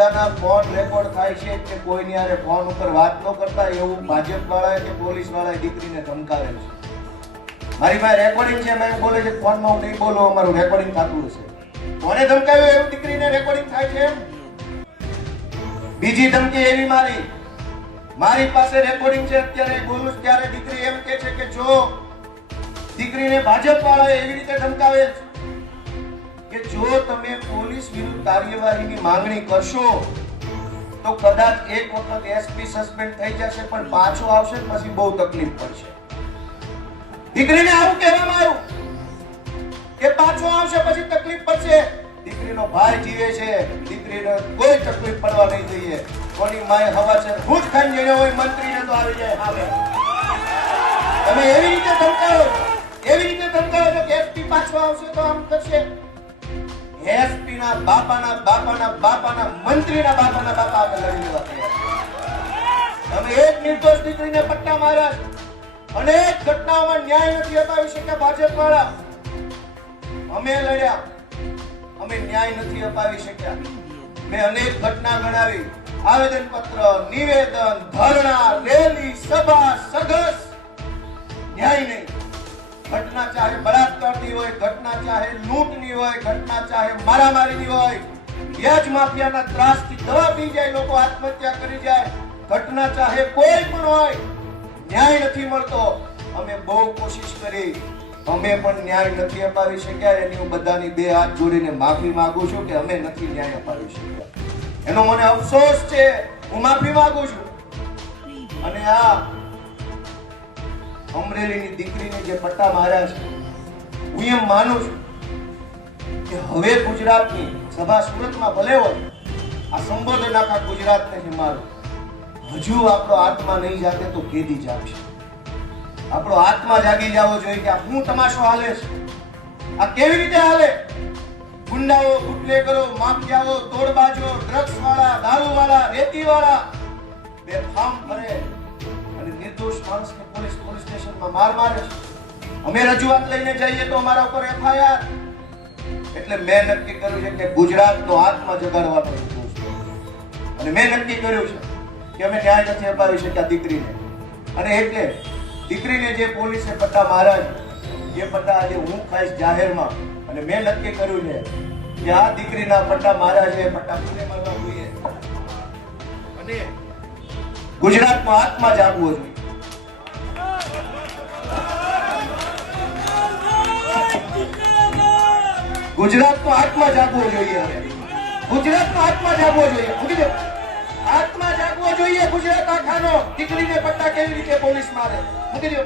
બધાના phone record થાય છે કે કોઈની આરે ફોન ઉપર વાત ન કરતા એવું ભાજપ વાળા કે પોલીસવાળા દીકરીને ધમકાવેલ છે. મારી પાસે રેકોર્ડિંગ છે, મેં બોલે છે, ફોનમાં હું નહીં બોલો, અમારું રેકોર્ડિંગ થતું હશે. કોને ધમકાવ્યું એવું દીકરીને રેકોર્ડિંગ થાય છે? બીજી ધમકી એવી મારી. મારી પાસે રેકોર્ડિંગ છે, અત્યારે બોલું ત્યારે દીકરી એમ કે છે કે જો દીકરીને ભાજપ વાળાએ એવી રીતે ધમકાવે છે કે જો તમે પોલીસ વિરુદ્ધ કાર્યવાહીની માંગણી કરશો તો કદાચ એક વખત એસપી સસ્પેન્ડ થઈ જશે પણ પાછો આવશે પછી બહુ તકલીફ પડશે. દીકરીને આવું કહેવામાં આવ્યું કે પાછો આવશે પછી તકલીફ પડશે. દીકરીનો ભાઈ જીવે છે દીકરીને કોઈ તકલીફ પડવા નહીં જોઈએ. કોની માય હવા છે હું જ ખાઈ જઈને હોય મંત્રીને તો આવી જાય. હાલે તમે એવી રીતે ધમકાવો એવી રીતે ધમકાવો કે એસપી પાછો આવશે તો આમ કરશે. એસપી ના બાપાના બાપાના બાપાના મંત્રીના બાપાના બાપા આગળ લડી લેવા તમે એક નિર્દોષ દીકરીને પટ્ટા માર્યા. અનેક ઘટનાઓમાં ન્યાય નથી અપાવી શક્યા ભાજપ વાળા અમે લડ્યા. અમે ન્યાય નથી અપાવી શક્યા. મેં અનેક ઘટના ગણાવી. આવેદન પત્ર નિવેદન, ધરણા, રેલી, સભા સઘસ ન્યાય નહીં. ઘટના ચાહે બળાત્કારની હોય, ઘટના ચાહે લૂંટની હોય, ઘટના ચાહે મારામારીની હોય વ્યાજ માફિયાના ત્રાસથી દવા પી જાય, લોકો આત્મહત્યા કરી જાય, ઘટના ચાહે કોઈ પણ હોય, ન્યાય નથી મળતો. અમે બહુ કોશિશ કરી, અમે પણ ન્યાય નથી અપાવી શક્યા. એની હું બધાની બે હાથ જોડીને માફી માંગુ છું કે અમે નથી ન્યાય અપાવી શક્યા. એનો મને અફસોસ છે, હું માફી માંગુ છું. અને આ અમરેલીની દીકરીને જે પટ્ટા માર્યા છે હું એમ માનું છું કે હવે ગુજરાતની સભા સુરતમાં ભલે હોય, આ સંબોધન આખા ગુજરાતને છે મારું. હજુ આપણો આત્મા નહીં જાગે તો કેદી જાગશે. આપણો આત્મા જાગી જવો જોઈએ કે આ હું તમાશો હાલે છે? આ કેવી રીતે હાલે? ગુંડાઓ બુટલેગરો માફિયાઓ તોડબાજો ડ્રગ્સ વાળા દારૂ વાળા રેતી વાળા બે ફાર્મ ભરે અને નિર્દોષ માણસને પોલીસ પોલીસ સ્ટેશનમાં માર મારે છે. અમે રજૂઆત લઈને જઈએ તો અમારા ઉપર એફઆઈઆર. એટલે મેં નક્કી કર્યું છે કે ગુજરાતનો આત્મા જગાડવાનો અને મેં નક્કી કર્યું છે કે અમે ન્યાય નથી અપાવી શક્યા દીકરીને. અને એટલે દીકરીને જે પોલીસે પટ્ટા છે, એ પટ્ટા આજે હું ખાઈશ જાહેરમાં. અને મેં નક્કી કર્યું છે કે આ દીકરીના પટ્ટા છે પટ્ટા મને મળવા જોઈએ? અને ગુજરાતમાં આત્મા જાગવો જોઈએ. ગુજરાતનો આત્મા જાગવો જોઈએ હવે ગુજરાતનો આત્મા જાગવો જોઈએ મૂકી દો આત્મા જાગવો જોઈએ ગુજરાત આખાનો દીકરીને પટ્ટા કેવી રીતે પોલીસ મારે મૂકી દો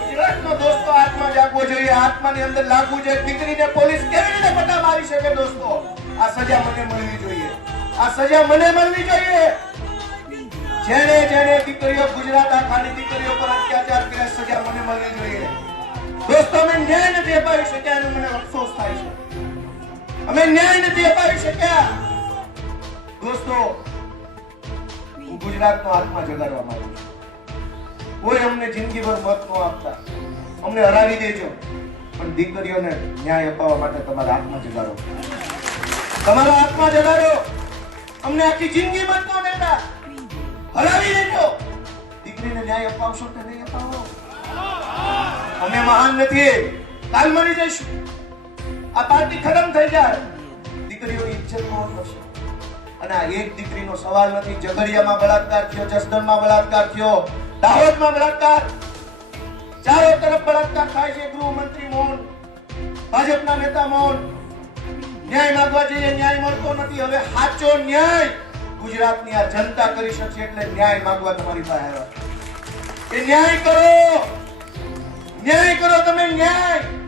ગુજરાતનો દોસ્તો આત્મા જાગવો જોઈએ આત્માની અંદર લાગવું જોઈએ દીકરીને પોલીસ કેવી રીતે પટ્ટા મારી શકે દોસ્તો આ સજા મને મળવી જોઈએ આ સજા મને મળવી જોઈએ જેણે જેણે દીકરીઓ ગુજરાત આખાની દીકરીઓ પર અત્યાચાર કર્યા, સજા મને મળવી જોઈએ। દોસ્તો અમે ન્યાય નથી અપાવી શક્યા એનો મને અફસોસ થાય છે. અમે ન્યાય નથી અપાવી શક્યા. દોસ્તો, હું ગુજરાતનો આત્મા જગાડવા માંગુ છું. કોઈ અમને જિંદગીભર મત ન આપતા. અમને હરાવી દેજો. પણ દીકરીઓને ન્યાય અપાવવા માટે તમારા આત્મા જગાડો. તમારા આત્મા જગાડો. અમને આખી જિંદગી મત ન દેતા. હરાવી દેજો. દીકરીને ન્યાય અપાવશો કે નહીં અપાવો? અમે મહાન નથી. કાલ મરી જઈશું. આ પાર્ટી ખતમ થઈ જાય. દીકરીઓની ઇજ્જત કોણ થશે અને આ એક દીકરીનો સવાલ નથી. જગરિયામાં બળાત્કાર થયો, જસદણમાં બળાત્કાર થયો, દાહોદમાં બળાત્કાર. ચારો તરફ બળાત્કાર થાય છે ગૃહમંત્રી મૌન, ભાજપના નેતા મૌન. ન્યાય માંગવા જઈએ, ન્યાય મળતો નથી. હવે સાચો ન્યાય ગુજરાતની આ જનતા કરી શકશે એટલે ન્યાય માંગવા તમારી પાસે કે ન્યાય કરો! ન્યાય કરો તમે ન્યાય